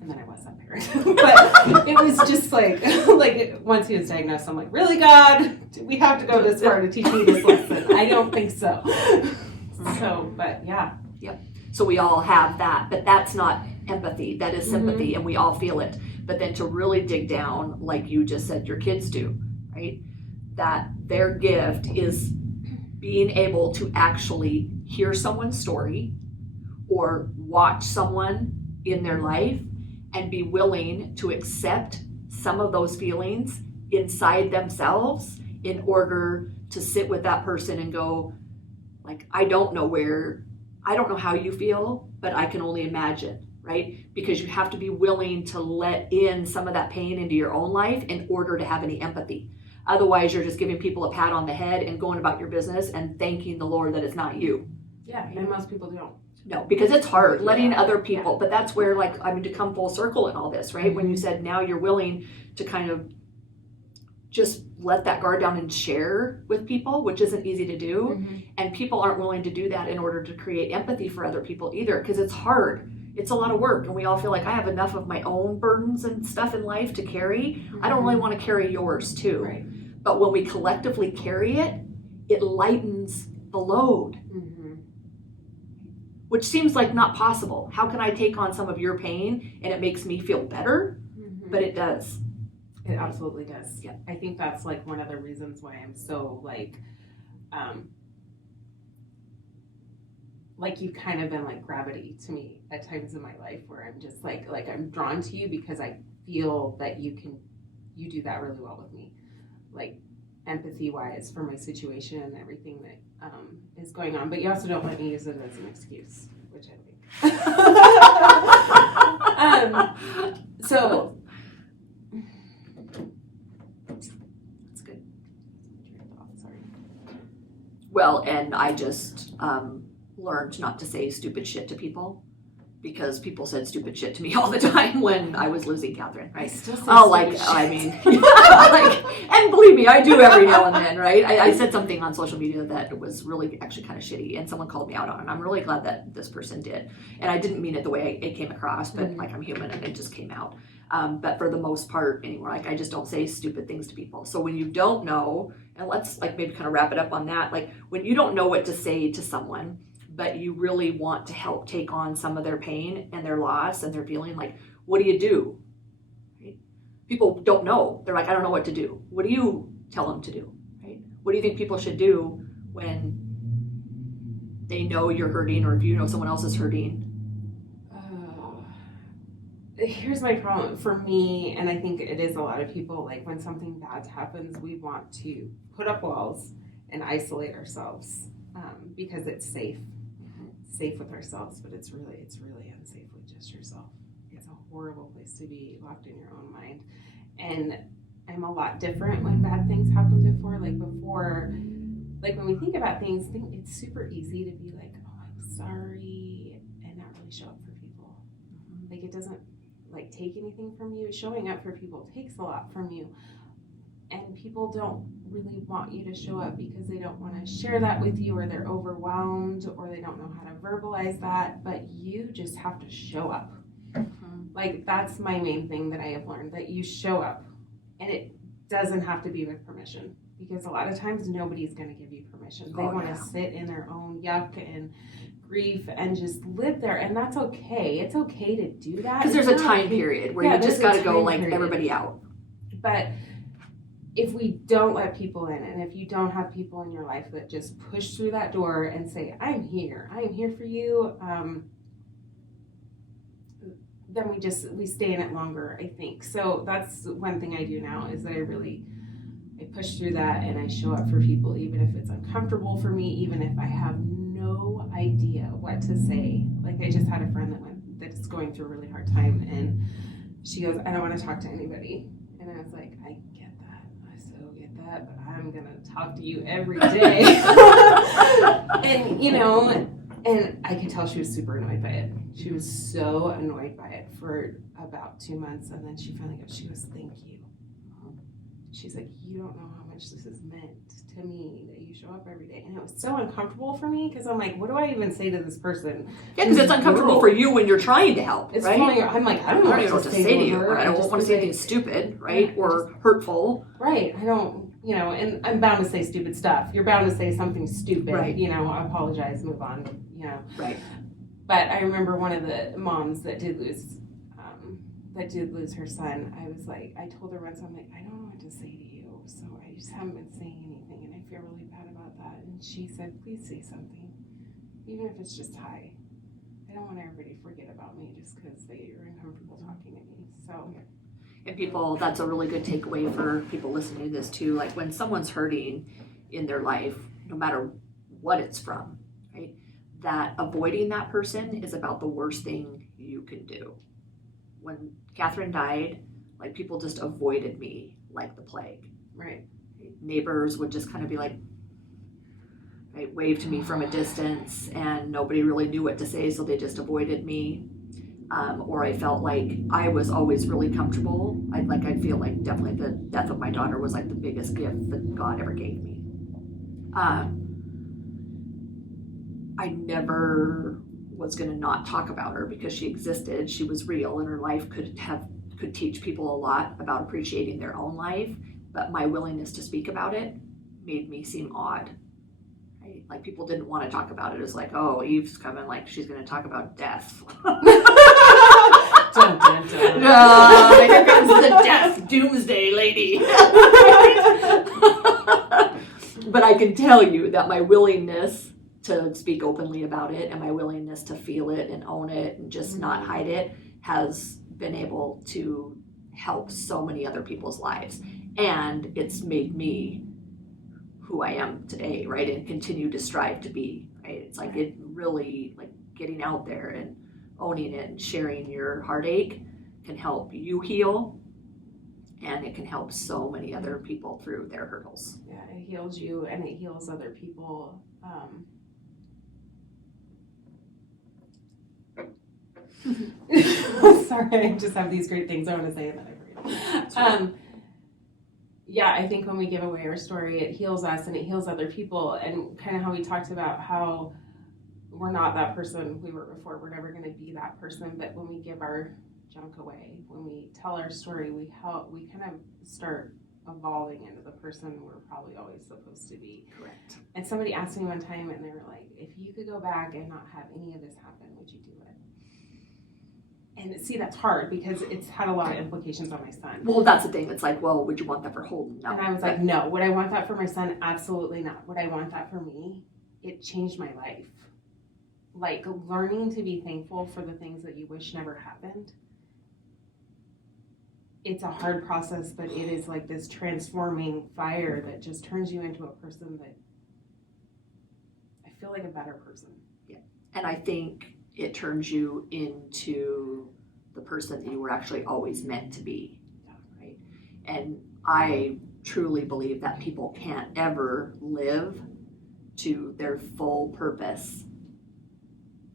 And then I was that parent. But it was just like once he was diagnosed, I'm like, really, God? Do we have to go this far to teach me this lesson? I don't think so. So, but yeah. Yep. So we all have that, but that's not empathy. That is sympathy, and we all feel it. But then to really dig down, like you just said, your kids do, right? That their gift is being able to actually hear someone's story or watch someone in their life and be willing to accept some of those feelings inside themselves in order to sit with that person and go, like, I don't know how you feel, but I can only imagine, right? Because you have to be willing to let in some of that pain into your own life in order to have any empathy. Otherwise, you're just giving people a pat on the head and going about your business and thanking the Lord that it's not you. Yeah, and most people don't. No, because it's hard letting other people, but that's where, like, I mean, to come full circle in all this, right? When you said now you're willing to kind of just let that guard down and share with people, which isn't easy to do. And people aren't willing to do that in order to create empathy for other people either, because it's hard. It's a lot of work, and we all feel like I have enough of my own burdens and stuff in life to carry. I don't really want to carry yours too. Right. But when we collectively carry it, it lightens the load. Which seems like not possible. How can I take on some of your pain and it makes me feel better? But it does. It absolutely does. Yeah. I think that's like one of the reasons why I'm so like you've kind of been like gravity to me at times in my life where I'm just like I'm drawn to you because I feel that you do that really well with me. Like empathy wise for my situation and everything that is going on, but you also don't let me use it as an excuse, which I think. So that's good. Sorry. Well, and I just learned not to say stupid shit to people, because people said stupid shit to me all the time when I was losing Catherine, right? And believe me, I do every now and then, right? I said something on social media that was really actually kind of shitty, and someone called me out on it, and I'm really glad that this person did. And I didn't mean it the way it came across, but like, I'm human and it just came out. But for the most part anymore, like, I just don't say stupid things to people. So when you don't know, and let's like maybe kind of wrap it up on that, like when you don't know what to say to someone, but you really want to help take on some of their pain and their loss and their feeling, like, what do? Right? People don't know. They're like, I don't know what to do. What do you tell them to do? Right? What do you think people should do when they know you're hurting, or if you know someone else is hurting? Here's my problem for me, and I think it is a lot of people, like when something bad happens, we want to put up walls and isolate ourselves because it's safe with ourselves, but it's really unsafe with just yourself. It's a horrible place to be locked in your own mind. And I'm a lot different when bad things happen before, like when we think about things, it's super easy to be like, oh, I'm sorry, and not really show up for people. Like, it doesn't like take anything from you. Showing up for people takes a lot from you. And people don't really want you to show up because they don't want to share that with you, or they're overwhelmed, or they don't know how to verbalize that, but you just have to show up. Like, that's my main thing that I have learned, that you show up, and it doesn't have to be with permission, because a lot of times nobody's going to give you permission. They want to sit in their own yuck and grief and just live there, and that's okay. It's okay to do that. Because there's a time period where you just got to go like everybody out. But if we don't let people in, and if you don't have people in your life that just push through that door and say, I'm here for you, then we stay in it longer, I think. So that's one thing I do now, is that I push through that, and I show up for people, even if it's uncomfortable for me, even if I have no idea what to say. Like, I just had a friend that's going through a really hard time, and she goes, I don't want to talk to anybody. And I was like, I get that, but I'm gonna talk to you every day. And I could tell she was super annoyed by it. She was so annoyed by it for about 2 months, and then she finally goes, thank you. She's like, you don't know how much this has meant to me that you show up every day. And it was so uncomfortable for me, because I'm like, what do I even say to this person? Yeah, because it's uncomfortable for you when you're trying to help, it's right? I'm like, I don't know what to say to you. Or I don't want to say anything stupid, right? Or hurtful. Right. I don't, and I'm bound to say stupid stuff. You're bound to say something stupid, right. Apologize, move on, Right. But I remember one of the moms that did lose her son. I was like, I told her once, I'm like, I don't know what to say to you, so I just haven't been saying anything, and I feel really bad about that. And she said, please say something, even if it's just hi. I don't want everybody to forget about me just because you're uncomfortable talking to me. So, and people, that's a really good takeaway for people listening to this too. Like, when someone's hurting in their life, no matter what it's from, right, that avoiding that person is about the worst thing you can do. When Catherine died, like, people just avoided me like the plague. Right. Neighbors would just kind of be like, right, wave to me from a distance, and nobody really knew what to say, so they just avoided me. Or I felt like I was always really comfortable. I feel like definitely the death of my daughter was like the biggest gift that God ever gave me. I never was going to not talk about her, because she existed, she was real, and her life could teach people a lot about appreciating their own life. But my willingness to speak about it made me seem odd. Right? Like, people didn't want to talk about it. It was like, oh, Eve's coming, like she's going to talk about death. Dun, dun, dun. Here comes the death doomsday lady. But I can tell you that my willingness to speak openly about it, and my willingness to feel it and own it and just not hide it, has been able to help so many other people's lives. And it's made me who I am today, right? And continue to strive to be, right? It's like, it really, like, getting out there and owning it and sharing your heartache can help you heal, and it can help so many other people through their hurdles. Yeah, it heals you, and it heals other people. Sorry, I just have these great things I want to say and then I forget. Yeah, I think when we give away our story, it heals us and it heals other people. And kind of how we talked about how we're not that person we were before. We're never going to be that person. But when we give our junk away, when we tell our story, we kind of start evolving into the person we're probably always supposed to be. Correct. And somebody asked me one time, and they were like, if you could go back and not have any of this happen, would you do it? And see, that's hard because it's had a lot of implications on my son. Well, that's the thing. It's like, well, would you want that for Holden? No. And I was like, no. Would I want that for my son? Absolutely not. Would I want that for me? It changed my life. Like learning to be thankful for the things that you wish never happened. It's a hard process, but it is like this transforming fire that just turns you into a person that I feel like a better person. Yeah. And I think it turns you into the person that you were actually always meant to be. Right? And I truly believe that people can't ever live to their full purpose.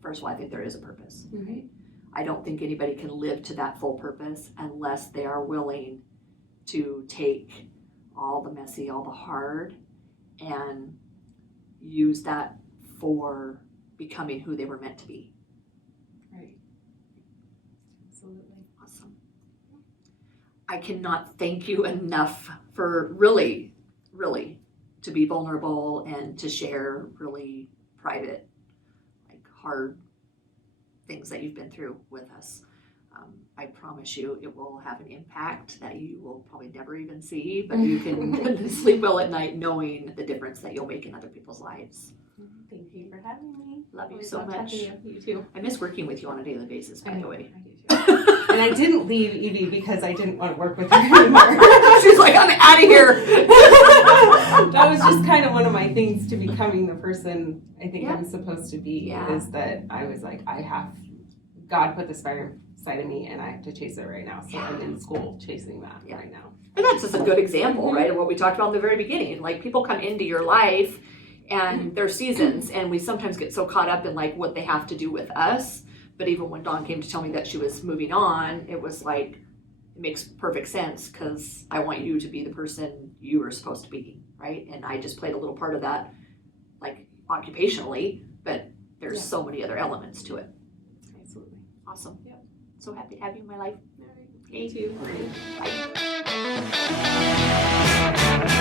First of all, I think there is a purpose. Mm-hmm. Right? I don't think anybody can live to that full purpose unless they are willing to take all the messy, all the hard, and use that for becoming who they were meant to be. Right. Absolutely. Awesome. I cannot thank you enough for really, really to be vulnerable and to share really private, like hard things that you've been through with us. I promise you it will have an impact that you will probably never even see, but you can sleep well at night knowing the difference that you'll make in other people's lives. Thank you for having me. Love you Always so love much. talking to you. You too. I miss working with you on a daily basis, by the way. I do too. And I didn't leave Evie because I didn't want to work with her anymore. She's like, I'm out of here. That was just kind of one of my things to becoming the person I think Yeah. I'm supposed to be, Yeah. is that I was like, God put this fire inside of me and I have to chase it right now. So I'm in school chasing that right now. And that's just a good example, right, of what we talked about in the very beginning. Like, people come into your life and their seasons, and we sometimes get so caught up in like what they have to do with us. But even when Dawn came to tell me that she was moving on, it was like, it makes perfect sense because I want you to be the person you were supposed to be, right? And I just played a little part of that, like occupationally, but there's so many other elements to it. Absolutely. Awesome. Yep. So happy to have you in my life. All right. You too. Bye.